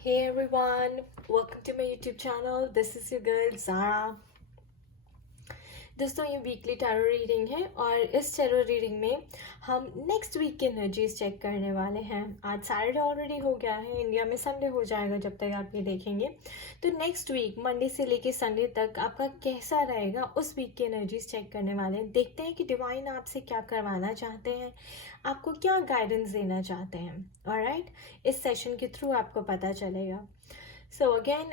Hey everyone, welcome to my YouTube channel. This is your girl Zara. दोस्तों ये weekly tarot reading है और इस टैरो रीडिंग में हम नेक्स्ट वीक की एनर्जीज चेक करने वाले हैं। आज सैटरडे ऑलरेडी हो गया है, इंडिया में संडे हो जाएगा जब तक आप ये देखेंगे। तो नेक्स्ट वीक मंडे से लेके संडे तक आपका कैसा रहेगा उस वीक की एनर्जीज चेक करने वाले हैं। देखते हैं कि डिवाइन आपसे क्या करवाना चाहते हैं, आपको क्या गाइडेंस देना चाहते हैं। ऑलराइट, इस सेशन के थ्रू आपको पता चलेगा। So again,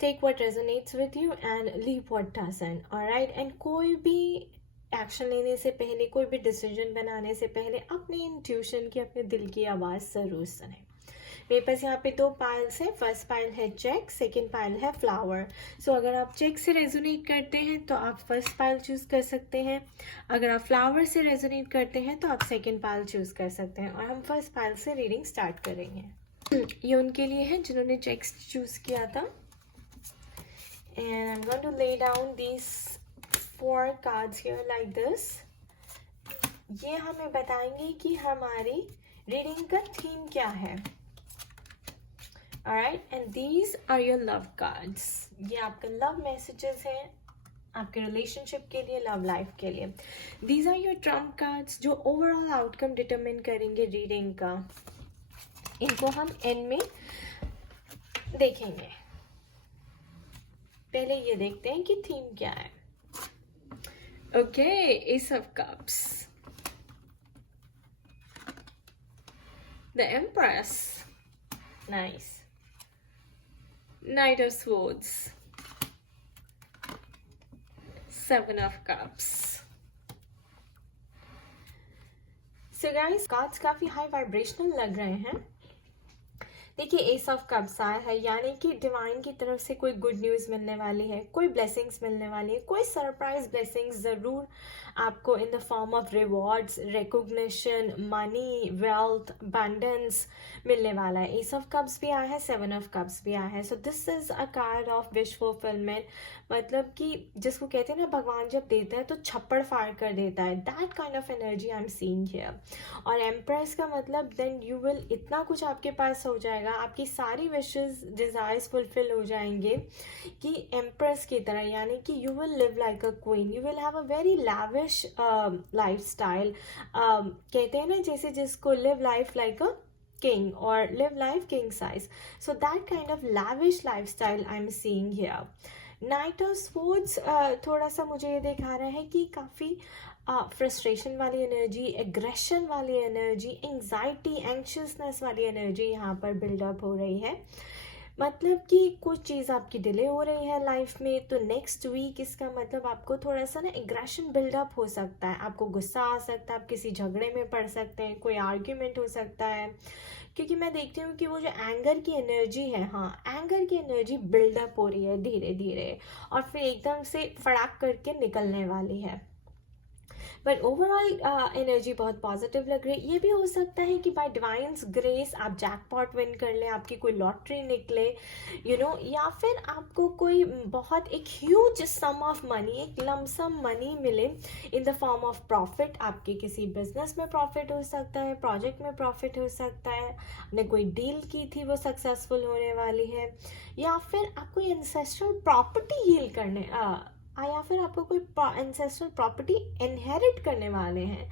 take what resonates with you and leave what doesn't. Alright, and कोई भी एक्शन लेने से पहले, कोई भी डिसीजन बनाने से पहले अपने इंट्यूशन की, अपने दिल की आवाज़ ज़रूर सुने। मेरे पास यहाँ पे दो पाइल्स है। फर्स्ट पाइल है चेक, सेकेंड पाइल है फ्लावर। सो अगर आप चेक से रेजोनेट करते हैं तो आप फर्स्ट पाइल चूज़ कर सकते हैं। अगर आप फ्लावर से रेजोनेट करते हैं तो आप सेकेंड पाइल चूज़ कर सकते हैं। और हम फर्स्ट पाइल से रीडिंग स्टार्ट करेंगे। ये उनके लिए है जिन्होंने चेक्स चूज किया था। And I am going to lay down these 4 cards here like this. ये हमें बताएंगे कि हमारी रीडिंग का थीम क्या है। Alright, and these are your love cards. ये आपका लव मैसेजेस हैं आपके रिलेशनशिप के लिए, लव लाइफ के लिए। These are your trump cards जो ओवरऑल आउटकम डिटरमिन करेंगे रीडिंग का। इनको हम एंड में देखेंगे। पहले ये देखते हैं कि थीम क्या है। Okay, S of cups, the empress, nice, night of swords, 7 of cups. So guys, cards काफी हाई वाइब्रेशनल लग रहे हैं। देखिए, एस ऑफ कप्स आया है, यानी कि डिवाइन की तरफ से कोई गुड न्यूज़ मिलने वाली है, कोई ब्लेसिंग्स मिलने वाली है, कोई सरप्राइज ब्लेसिंग्स ज़रूर आपको in the form of rewards, recognition, money, wealth, abundance मिलने वाला है। एस ऑफ कप्स भी आया है, 7 ऑफ कप्स भी आया है। So this is a card of wish fulfilment. मतलब कि जिसको कहते हैं ना, भगवान जब देता है तो छप्पड़ फाड़ कर देता है। That kind of energy I am seeing here. और एम्प्रेस का मतलब देन यू विल, इतना कुछ आपके पास हो जाएगा, आपकी सारी विशेस, डिजायर्स फुलफिल हो जाएंगे कि एम्प्रेस की तरह, यानी कि you will live like a queen, you will have a very lavish life style. कहते हैं ना, जैसे जिसको live life like a king or live life king size. So that kind of lavish lifestyle I'm seeing here. Knight of Swords थोड़ा सा मुझे ये दिखा रहा है कि काफ़ी फ्रस्ट्रेशन वाली एनर्जी, एग्रेशन वाली एनर्जी, एंग्जाइटी, एंक्शियसनेस वाली एनर्जी यहाँ पर बिल्डअप हो रही है। मतलब कि कुछ चीज़ आपकी डिले हो रही है लाइफ में, तो नेक्स्ट वीक इसका मतलब आपको थोड़ा सा ना एग्रेशन बिल्डअप हो सकता है, आपको गुस्सा आ सकता है, आप किसी झगड़े में पड़ सकते हैं, कोई आर्ग्यूमेंट हो सकता है। क्योंकि मैं देखती हूँ कि वो जो एंगर की एनर्जी है, हाँ, एंगर की एनर्जी बिल्डअप हो रही है धीरे धीरे और फिर एकदम से फड़ाक करके निकलने वाली है। बट ओवरऑल एनर्जी बहुत पॉजिटिव लग रही है। ये भी हो सकता है कि बाय डिवाइन्स ग्रेस आप जैकपॉट विन कर लें, आपकी कोई लॉटरी निकले, यू नो, या फिर आपको कोई बहुत एक ह्यूज सम ऑफ मनी, एक लमसम मनी मिले in the form of profit. आपके किसी बिजनेस में प्रॉफिट हो सकता है, प्रोजेक्ट में प्रॉफिट हो सकता है, आपने कोई डील की थी वो सक्सेसफुल होने वाली है, या फिर आपको एंसेस्ट्रल प्रॉपर्टी हील करने या फिर आपको कोई एंसेस्ट्रल प्रॉपर्टी इनहेरिट करने वाले हैं।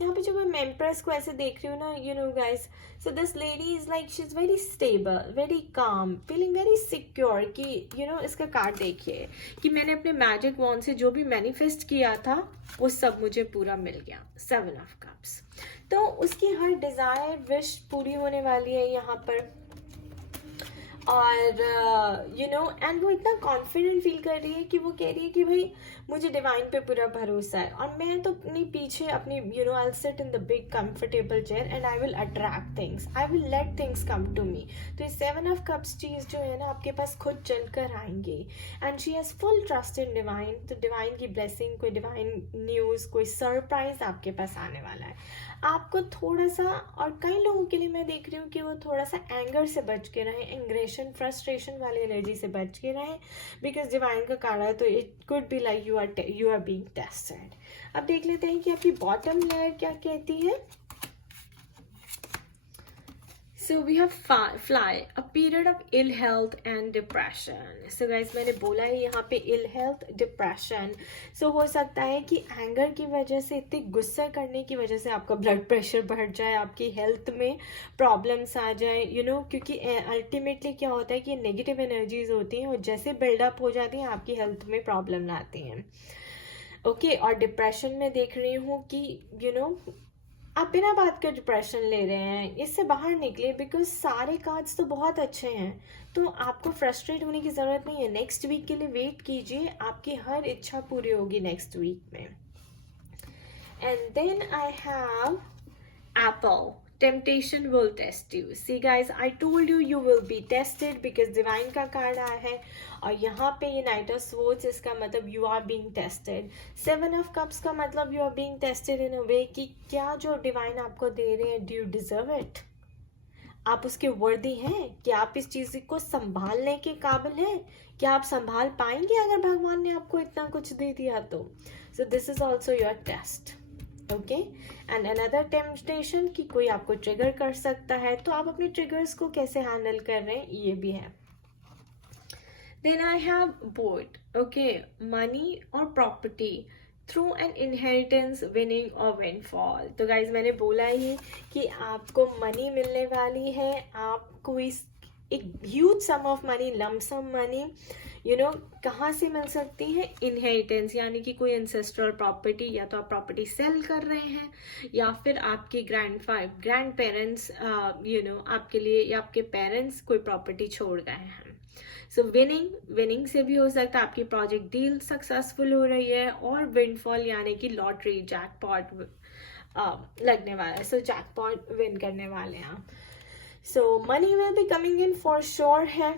यहाँ पे जब मैं एम्प्रेस को ऐसे देख रही हूँ ना, you know guys, so this lady is like, she is very stable, very calm, feeling very secure कि यू नो, इसका कार्ड देखिए कि मैंने अपने मैजिक वॉन्ड से जो भी मैनिफेस्ट किया था वो सब मुझे पूरा मिल गया। 7 ऑफ कप्स, तो उसकी हर डिजायर, विश पूरी होने वाली है यहाँ पर। और यू नो, एंड वो इतना कॉन्फिडेंट फील कर रही है कि वो कह रही है कि भाई मुझे डिवाइन पे पूरा भरोसा है और मैं तो अपनी पीछे अपनी, you know, I will sit in the big comfortable chair and I will attract things, I will let things come to me. तो ये 7 ऑफ कप्स चीज जो है ना, आपके पास खुद चल कर आएंगे and she has full trust in divine. तो डिवाइन की ब्लेसिंग, कोई डिवाइन न्यूज, कोई सरप्राइज आपके पास आने वाला है। आपको थोड़ा सा, और कई लोगों के लिए मैं देख रही हूँ कि वो थोड़ा सा एंगर से बच के रहें, एंग्रेशन, फ्रस्ट्रेशन वाली एनर्जी से बच के रहें, बिकॉज डिवाइन का कार्ड है तो it could be like you are being tested. अब देख लेते हैं कि आपकी बॉटम लेयर क्या कहती है। So we have fly, a period of ill health and depression. So guys, मैंने बोला है यहाँ पे ill health, depression. So हो सकता है कि एंगर की वजह से, इतने गुस्सा करने की वजह से आपका ब्लड प्रेशर बढ़ जाए, आपकी हेल्थ में प्रॉब्लम्स आ जाए, क्योंकि अल्टीमेटली क्या होता है कि नेगेटिव एनर्जीज होती हैं और जैसे बिल्डअप हो जाती हैं आपकी हेल्थ में प्रॉब्लम लाती हैं. ओके और डिप्रेशन में देख रही हूँ कि आप बिना बात के डिप्रेशन ले रहे हैं, इससे बाहर निकले बिकॉज सारे कार्ड्स तो बहुत अच्छे हैं. तो आपको फ्रस्ट्रेट होने की ज़रूरत नहीं है. नेक्स्ट वीक के लिए वेट कीजिए, आपकी हर इच्छा पूरी होगी नेक्स्ट वीक में. And then I have apple. Temptation will test you. See guys, I told you will be tested because divine का कार्ड आया है और यहाँ पे ये Knight of Swords, इसका मतलब you are being tested. Seven of Cups का मतलब you are being tested in a way कि क्या जो divine आपको दे रहे हैं, do you deserve it? आप उसके वर्दी हैं? क्या आप इस चीज़ को संभालने के काबिल हैं? क्या आप संभाल पाएंगे अगर भगवान ने आपको इतना कुछ दे दिया तो? So this is also your test. Okay and another temptation कि कोई आपको ट्रिगर कर सकता है, तो आप अपने ट्रिगर्स को कैसे हैंडल कर रहे हैं ये भी है. Then I have both. Okay money और property through an inheritance, winning और विनफॉल. तो गाइज मैंने बोला ही कि आपको मनी मिलने वाली है, आपको एक huge sum of money, lump sum money कहाँ से मिल सकती है? इनहेरिटेंस, यानी कि कोई एंसेस्ट्रल प्रॉपर्टी, या तो आप प्रॉपर्टी सेल कर रहे हैं या फिर आपके ग्रैंड पेरेंट्स आपके लिए या आपके पेरेंट्स कोई प्रॉपर्टी छोड़ गए हैं. सो विनिंग से भी हो सकता है आपकी प्रोजेक्ट डील सक्सेसफुल हो रही है, और विनफॉल यानी कि लॉटरी जैकपॉट लगने वाला है. सो जैकपॉट विन करने वाले हैं आप. So money will be coming in for sure है.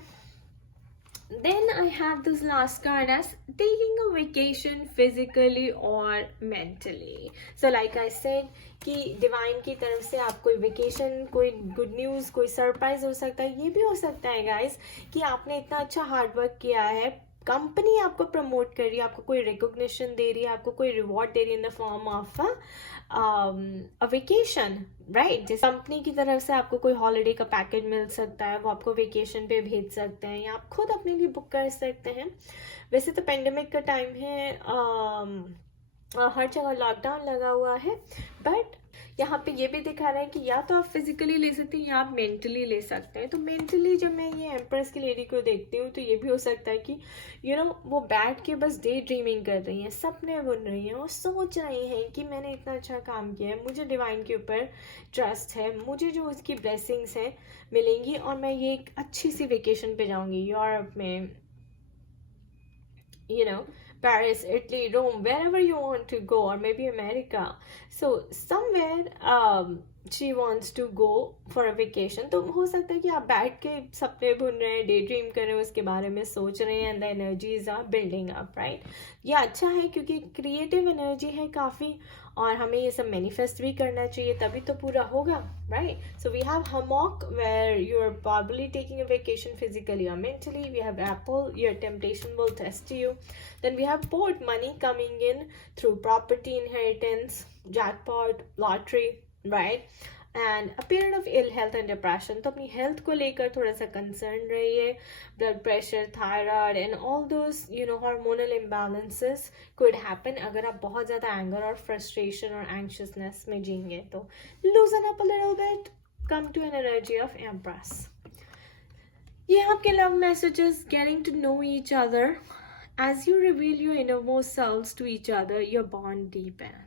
Then I have this last card as taking a vacation physically or mentally. So like I said कि डिवाइन की तरफ से आप कोई वेकेशन, कोई गुड न्यूज़, कोई सरप्राइज हो सकता है. ये भी हो सकता है गाइस कि आपने इतना अच्छा हार्डवर्क किया है, कंपनी आपको प्रमोट कर रही है, आपको कोई रिकॉग्निशन दे रही है, आपको कोई रिवॉर्ड दे रही है in the form of a vacation, right. जैसे कंपनी की तरफ से आपको कोई हॉलीडे का पैकेज मिल सकता है, वो आपको वेकेशन पे भेज सकते हैं, या आप खुद अपने लिए बुक कर सकते हैं. वैसे तो पेंडेमिक का टाइम है, हर जगह लॉकडाउन लगा हुआ है, बट यहाँ पे ये भी दिखा रहा है कि या तो आप फिजिकली ले सकते हैं या आप मेंटली ले सकते हैं. तो मेंटली जब मैं ये एम्प्रेस की लेडी को देखती हूँ तो ये भी हो सकता है कि वो बैठ के बस डे ड्रीमिंग कर रही हैं, सपने बुन रही हैं और सोच रही हैं कि मैंने इतना अच्छा काम किया है, मुझे डिवाइन के ऊपर ट्रस्ट है, मुझे जो उसकी ब्लेसिंग्स है मिलेंगी और मैं ये एक अच्छी सी वेकेशन पे जाऊँगी यूरोप में, Paris, Italy, Rome, wherever you want to go, or maybe America. So somewhere she wants to go for a vacation. तो हो सकता है कि आप बैठ के सपने बुन रहे हैं, डे ड्रीम कर रहे हैं, उसके बारे में सोच रहे हैं, and the energies are building up, right? ये अच्छा है क्योंकि क्रिएटिव एनर्जी है काफ़ी, और हमें ये सब मैनिफेस्ट भी करना चाहिए, तभी तो पूरा होगा, right. So we have hammock where you are probably taking a vacation physically or mentally. We have apple, your temptation will test you. Then we have boat, money coming in through property, inheritance, jackpot, lottery, right. And a period of ill health and depression. तो अपनी health को लेकर थोड़ा सा concern रहिए. Blood pressure, thyroid and all those hormonal imbalances could happen अगर आप बहुत ज़्यादा एंगर और फ्रस्ट्रेशन और एंक्शियसनेस में जिएंगे. तो loosen up a little bit, come to an energy of empress. ये आपके love messages, getting to know each other. As you reveal your innermost selves to each other, your bond deepens.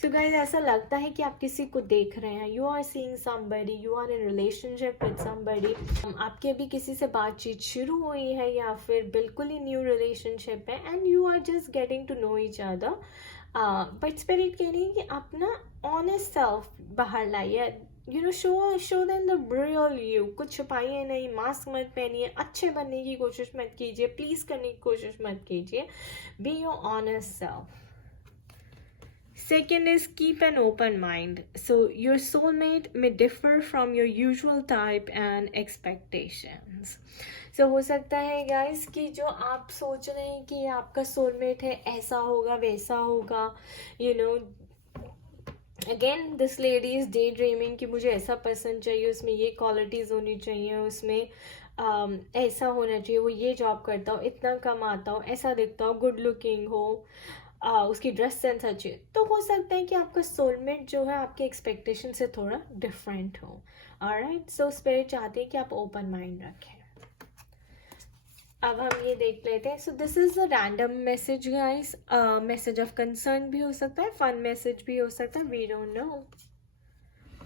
So guys, ऐसा लगता है कि आप किसी को देख रहे हैं. You are seeing somebody, you are in relationship with somebody. आपके अभी किसी से बातचीत शुरू हुई है या फिर बिल्कुल ही न्यू रिलेशनशिप है, and you are just getting to know each other. But spirit कह रही है कि अपना honest self बाहर लाइए. show them the real you. कुछ छुपाइए नहीं, मास्क मत पहनिए, अच्छे बनने की कोशिश मत कीजिए, प्लीज करने की कोशिश मत कीजिए. Be your honest self. Second is keep an open mind. So your soulmate may differ from your usual type and expectations. So हो सकता है guys कि जो आप सोच रहे हैं कि आपका सोलमेट है, ऐसा होगा वैसा होगा, again this lady is day dreaming कि मुझे ऐसा पर्सन चाहिए, उसमें ये क्वालिटीज़ होनी चाहिए, उसमें ऐसा होना चाहिए, वो ये जॉब करता हो, इतना कमाता हो, ऐसा दिखता हो, गुड लुकिंग हो, उसकी ड्रेस सेंस अच्छी है। तो हो सकता है कि आपका सोलमेट जो है आपके एक्सपेक्टेशन से थोड़ा डिफरेंट हो। ऑलराइट, सो स्पिरिट चाहते हैं कि आप ओपन माइंड रखें। अब हम ये देख लेते हैं। So this is a random message guys, message of concern भी हो सकता है, फन मैसेज भी हो सकता है, we don't know.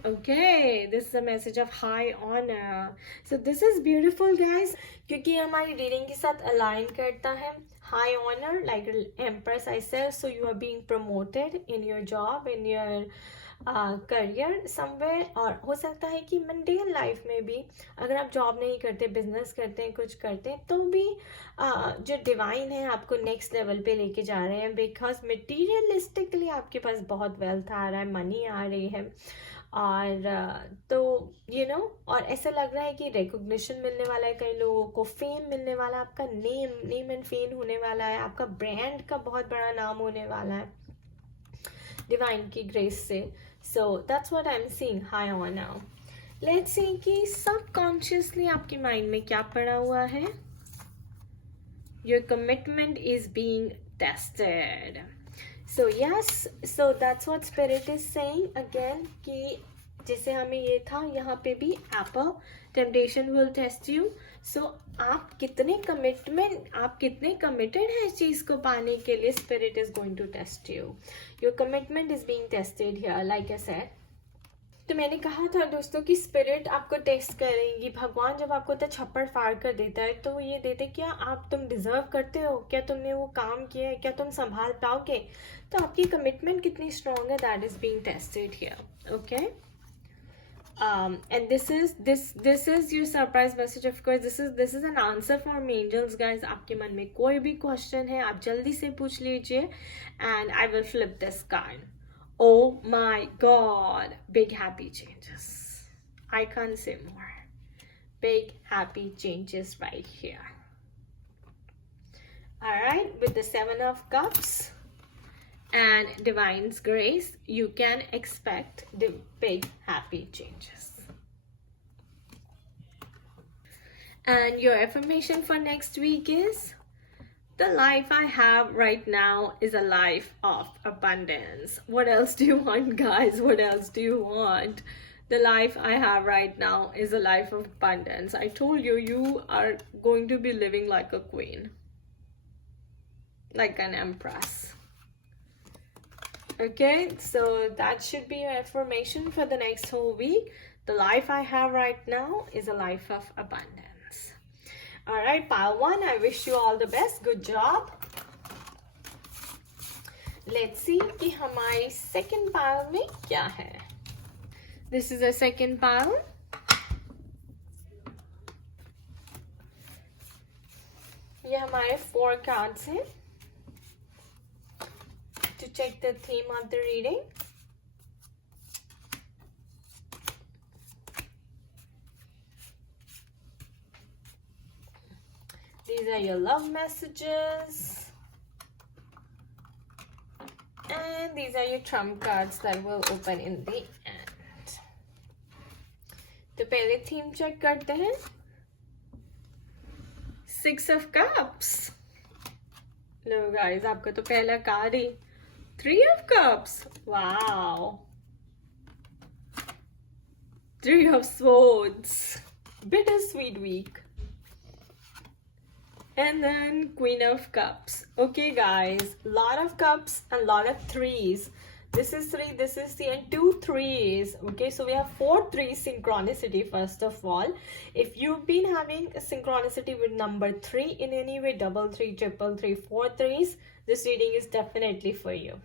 Okay, this is a message of high honor. So this is beautiful guys, क्योंकि हमारी रीडिंग के साथ अलाइन करता है। High honor, like Empress I said, so you are being promoted in your job, in your career somewhere। और हो सकता है कि mundane लाइफ में भी अगर आप जॉब नहीं करते, बिजनेस करते हैं, कुछ करते हैं, तो भी जो डिवाइन है आपको नेक्स्ट लेवल पे लेके जा रहे हैं, बिकॉज मटीरियलिस्टिकली आपके पास बहुत वेल्थ आ रहा है, मनी आ रही है। और तो और ऐसा लग रहा है कि रिकॉग्निशन मिलने वाला है, कई लोगों को फेम मिलने वाला है, आपका नेम एंड फेम होने वाला है, आपका ब्रांड का बहुत बड़ा नाम होने वाला है डिवाइन की ग्रेस से। So that's what I am seeing high on now. Let's see कि सबकॉन्शियसली आपके माइंड में क्या पड़ा हुआ है। Your commitment is being tested. So yes, so that's what spirit is saying again कि जैसे हमें ये था, यहाँ पे भी apple temptation will test you। So आप कितने committed हैं इस चीज़ को पाने के लिए, spirit is going to test you। Your commitment is being tested here, like I said। तो मैंने कहा था दोस्तों कि स्पिरिट आपको टेस्ट करेंगी। भगवान जब आपको तो छप्पड़ फाड़ कर देता है तो वो ये देते क्या तुम डिजर्व करते हो, क्या तुमने वो काम किया है, क्या तुम संभाल पाओगे। तो आपकी कमिटमेंट कितनी स्ट्रांग है, that is being tested here. Okay, and this is your surprise message। of course this is an answer from angels guys। आपके मन में कोई भी क्वेश्चन है आप जल्दी से पूछ लीजिए, and I will flip this card। Oh my god, big happy changes। I can't say more। Big happy changes right here। Alright, with the 7 of cups and divine's grace, you can expect the big happy changes। And your affirmation for next week is, the life I have right now is a life of abundance। What else do you want guys? What else do you want? The life I have right now is a life of abundance। I told you, you are going to be living like a queen, like an empress। Okay, so that should be your affirmation for the next whole week। The life I have right now is a life of abundance। Alright, pile 1, I wish you all the best। Good job। Let's see कि हमारी second pile में क्या है। This is a second pile। ये हमारे 4 cards हैं to check the theme of the reading। These are your love messages, and these are your trump cards that will open in the end। तो पहले theme check करते हैं। 6 of cups। Low guys, आपका तो पहला card he 3 of cups। Wow. 3 of swords। Bittersweet week। And then Queen of Cups। Okay guys, lot of cups and lot of threes। This is 3, this is 3, and 2 threes। Okay, so we have 4 3 synchronicity first of all। If you've been having a synchronicity with number 3 in any way, double 3, triple 3, 4 threes, this reading is definitely for you।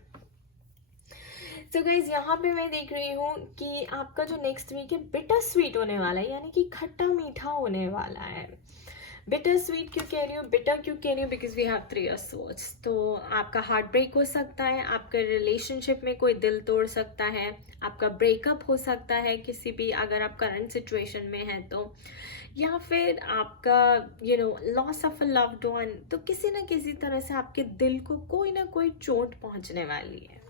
So guys, यहाँ पे मैं देख रही हूँ कि आपका जो next week है बिटर स्वीट होने वाला है, यानी कि खट्टा मीठा होने वाला है। बिटर स्वीट क्यों कह रही हूँ, बिटर क्यों कह रही हूँ, because we have 3 of swords। तो आपका हार्ट ब्रेक हो सकता है, आपके रिलेशनशिप में कोई दिल तोड़ सकता है, आपका ब्रेकअप हो सकता है किसी भी, अगर आप करंट सिचुएशन में हैं तो, या फिर आपका loss of a loved one. तो किसी ना किसी तरह से आपके दिल को कोई ना कोई चोट पहुंचने वाली है।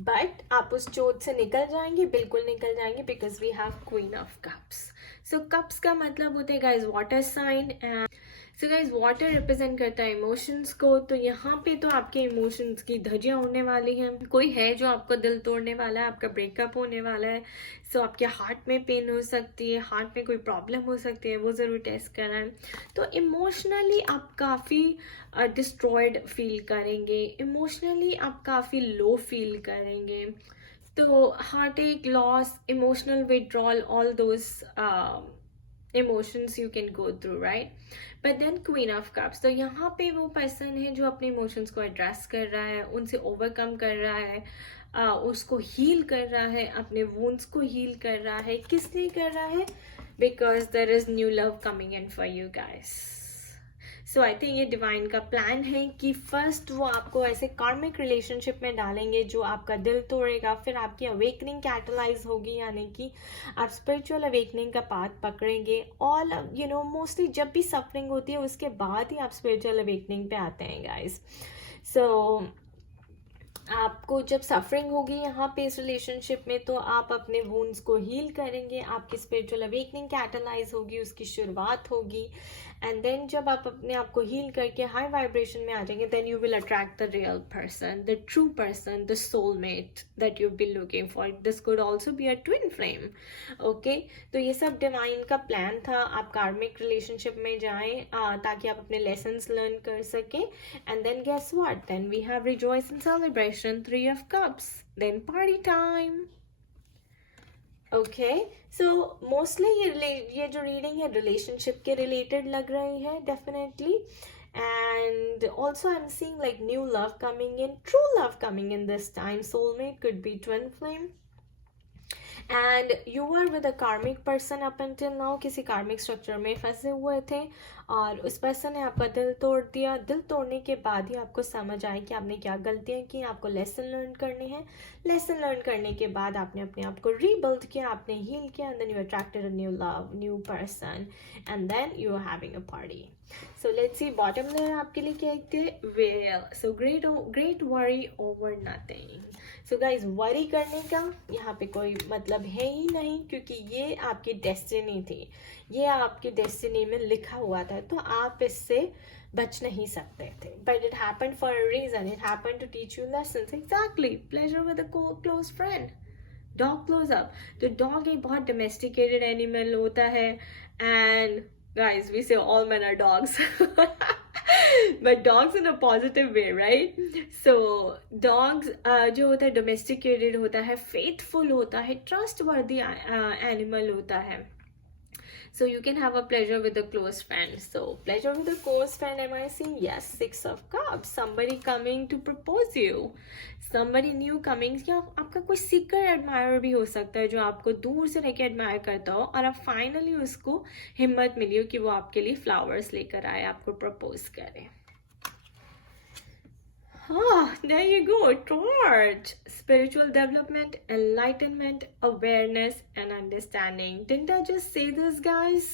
बट आप उस चोट से निकल जाएंगे, बिल्कुल निकल जाएंगे, because we have queen of cups. So cups का मतलब होते हैं guys water sign. And so guys water represent करता है इमोशंस को. तो यहाँ पे तो आपके इमोशंस की धज्जियां उड़ने वाली हैं. कोई है जो आपको दिल तोड़ने वाला है, आपका ब्रेकअप होने वाला है. सो आपके हार्ट में पेन हो सकती है, हार्ट में कोई प्रॉब्लम हो सकती है, वो ज़रूर टेस्ट कराएं. तो इमोशनली आप काफ़ी डिस्ट्रॉयड फील करेंगे, इमोशनली आप काफ़ी लो फील करेंगे. तो हार्ट एक, loss, emotional withdrawal, all those emotions you can go through, right? But then queen of cups, तो यहाँ पे वो पर्सन है जो अपने इमोशंस को एड्रेस कर रहा है, उनसे ओवरकम कर रहा है, उसको हील कर रहा है, अपने वुंड्स को हील कर रहा है. किस लिए कर रहा है? Because there is new love coming in for you guys. So I think ये डिवाइन का प्लान है कि फर्स्ट वो आपको ऐसे कार्मिक रिलेशनशिप में डालेंगे जो आपका दिल तोड़ेगा, फिर आपकी अवेकनिंग कैटलाइज होगी, यानी कि आप स्पिरिचुअल अवेकनिंग का पाथ पकड़ेंगे. ऑल मोस्टली जब भी सफरिंग होती है उसके बाद ही आप स्पिरिचुअल अवेकनिंग पे आते हैं गाइस. सो आपको जब सफरिंग होगी यहाँ पे इस रिलेशनशिप में, तो आप अपने वुंड्स को हील करेंगे, आपकी स्पिरिचुअल अवेकनिंग कैटलाइज होगी, उसकी शुरुआत होगी. एंड देन जब आप अपने आप को हील करके हाई वाइब्रेशन में आ जाएंगे, then you will attract the real person, the true person, the soulmate that you be looking for. This could also be a twin flame. Okay, तो ये सब डिवाइन का प्लान था. आप कार्मिक रिलेशनशिप में जाएं ताकि आप अपने लेसन्स लर्न कर सकें. And then guess what, then we have rejoice in celebration, 3 of cups, then party time. Okay, so mostly ये जो रीडिंग है रिलेशनशिप के रिलेटेड लग रही है definitely. And also I am seeing like new love coming in, true love coming in this time. Soulmate could be twin flame. And you are with a karmic person up until now, किसी कार्मिक structure में फंसे हुए थे और उस person ने आपका दिल तोड़ दिया. दिल तोड़ने के बाद ही आपको समझ आए कि आपने क्या गलतियां की, आपको लेसन लर्न करने हैं. लेसन लर्न करने के बाद आपने अपने आप को रीबिल्ड किया, आपने हील किया, and then you attracted a new love, new person, and then you are having a party. So let's see bottom layer आपके लिए क्या है. Well, so great worry over nothing. So guys, worry करने का यहाँ पे कोई मतलब है ही नहीं, क्योंकि ये आपकी डेस्टिनी थी, ये आपकी डेस्टिनी में लिखा हुआ था, तो आप इससे बच नहीं सकते थे. But it happened for a reason, it happened to teach you lessons. Exactly, pleasure with a close friend. Dog close up. तो डॉग एक बहुत डोमेस्टिकेटेड एनिमल होता है. And guys, we say all men are dogs. But dogs in a positive way, right? So dogs जो होता है domesticated होता है, faithful होता है, trustworthy animal होता है. So you can have a pleasure with a close friend. So pleasure with a close friend, am I seeing? Yes, 6 of cups. Somebody coming to propose you. Somebody new coming. या आपका कोई Sikar admire भी हो सकता है जो आपको दूर से लेके एडमायर करता हो और अब फाइनली उसको हिम्मत मिली हो कि वो आपके लिए फ्लावर्स लेकर आए, आपको प्रपोज करे. There you go. Torch. Spiritual development, enlightenment, awareness, and understanding. Didn't I just say this, guys?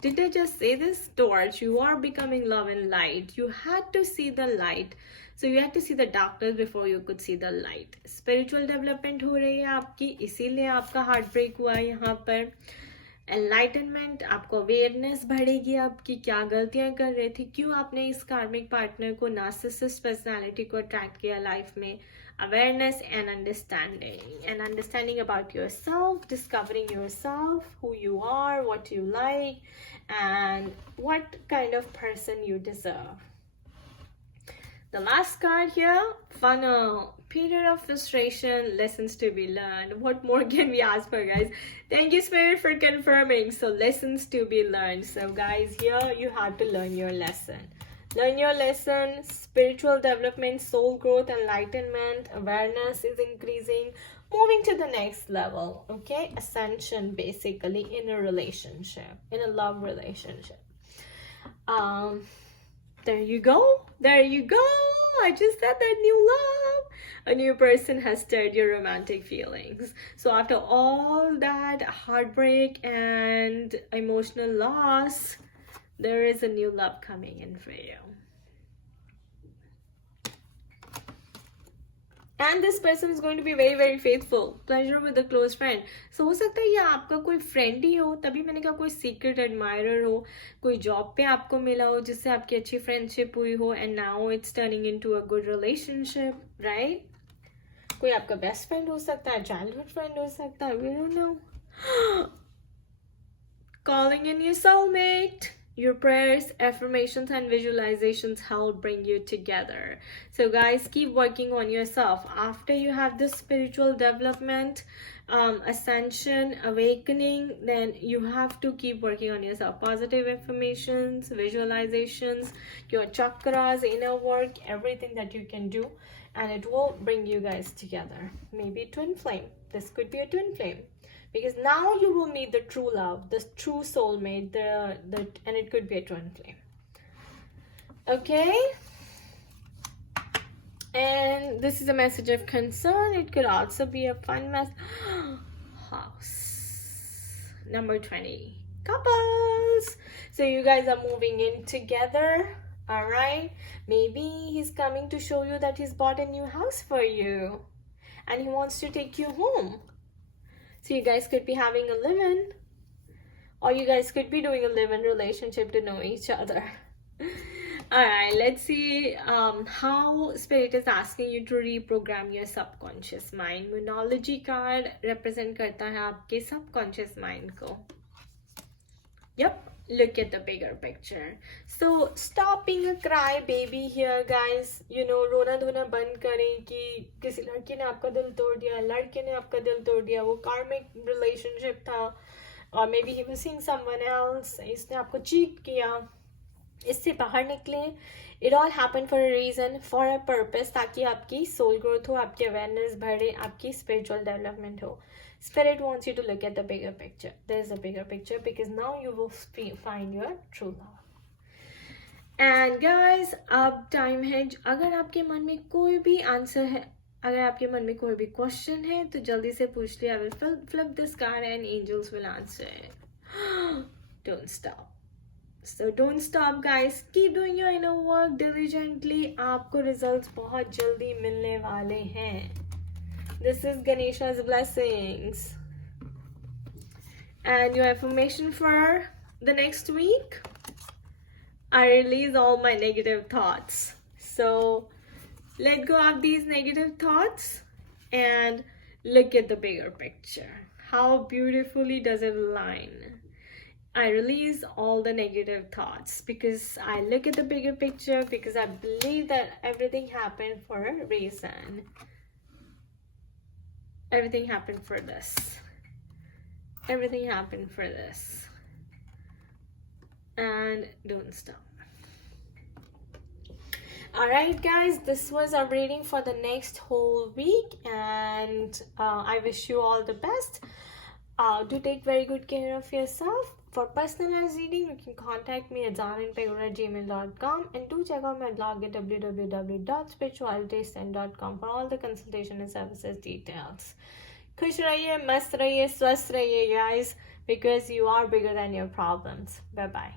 Did I just say this? Torch. You are becoming love and light. You had to see the light. So you had to see the darkness before you could see the light. Spiritual development हो रही है आपकी, इसीलिए आपका heart break हुआ है यहाँ पर. एनलाइटनमेंट, आपको अवेयरनेस बढ़ेगी आपकी क्या गलतियां कर रहे थे, क्यों आपने इस कार्मिक पार्टनर को, नार्सिसिस्ट पर्सनालिटी को अट्रैक्ट किया लाइफ में. Awareness and understanding about yourself, discovering yourself, who you are, what you like, and what kind of person you deserve. The last card here, funnel. Period of frustration, lessons to be learned. What more can we ask for, guys? Thank you, Spirit, for confirming. So lessons to be learned. So guys, here you have to learn your lesson. Learn your lesson. Spiritual development, soul growth, enlightenment, awareness is increasing. Moving to the next level, okay? Ascension, basically, in a relationship, in a love relationship. There you go. There you go. I just said that new love. A new person has stirred your romantic feelings. So after all that heartbreak and emotional loss, there is a new love coming in for you. And this person is going to be very very faithful, pleasure with a close friend. So हो सकता है ये आपका कोई friend ही हो, तभी मैंने कहा कोई सीक्रेट एडमायरर हो, कोई जॉब पे आपको मिला हो जिससे आपकी अच्छी फ्रेंडशिप हुई हो, and now it's turning into a good relationship, right. कोई आपका बेस्ट फ्रेंड हो सकता है, चाइल्डहुड फ्रेंड हो सकता है, we don't know. Calling in your soulmate. Your prayers, affirmations, and visualizations help bring you together. So, guys, keep working on yourself. After you have this spiritual development, ascension, awakening, then you have to keep working on yourself. Positive affirmations, visualizations, your chakras, inner work, everything that you can do, and it will bring you guys together. Maybe twin flame. This could be a twin flame. Because now you will meet the true love, the true soulmate, and it could be a twin flame. Okay? And this is a message of concern. It could also be a fun message. House. Number 20. Couples. So you guys are moving in together. Alright? Maybe he's coming to show you that he's bought a new house for you. And he wants to take you home. So you guys could be having a live-in, or you guys could be doing a live-in relationship to know each other. Alright, let's see how Spirit is asking you to reprogram your subconscious mind. Moonology card represent करता है आपके subconscious mind को. Yep, look at the bigger picture. So stop being a crybaby here, guys. You know, रोना धोना बंद करें कि किसी लड़की ने आपका दिल तोड़ दिया, लड़के ने आपका दिल तोड़ दिया, वो karmic relationship था, or maybe he was seeing someone else, इसने आपको cheat किया. इससे बाहर निकले. It all happened for a reason, for a purpose, ताकि आपकी soul growth हो, आपकी awareness बढ़े, आपकी spiritual development हो. Spirit wants you to look at the bigger picture. There's a bigger picture because now you will find your true love. And guys, अब time है, अगर आपके मन में कोई भी answer है, अगर आपके मन में कोई भी question है, तो जल्दी से पूछ लिया. I will flip this card and angels will answer it. Don't stop. So don't stop, guys. Keep doing your inner work diligently. आपको results बहुत जल्दी मिलने वाले हैं. This is Ganesha's blessings. And your affirmation for the next week? I release all my negative thoughts. So let go of these negative thoughts and look at the bigger picture. How beautifully does it align? I release all the negative thoughts because I look at the bigger picture, because I believe that everything happened for a reason. Everything happened for this. Everything happened for this. And don't stop. Alright guys, this was our reading for the next whole week, and I wish you all the best. Do take very good care of yourself. For personalized reading, you can contact me at zanandpegura@gmail.com, and do check out my blog at www.spiritualitystand.com for all the consultation and services details. खुश रहिए, मस्त रहिए, स्वस्थ रहिए guys, because you are bigger than your problems. Bye bye.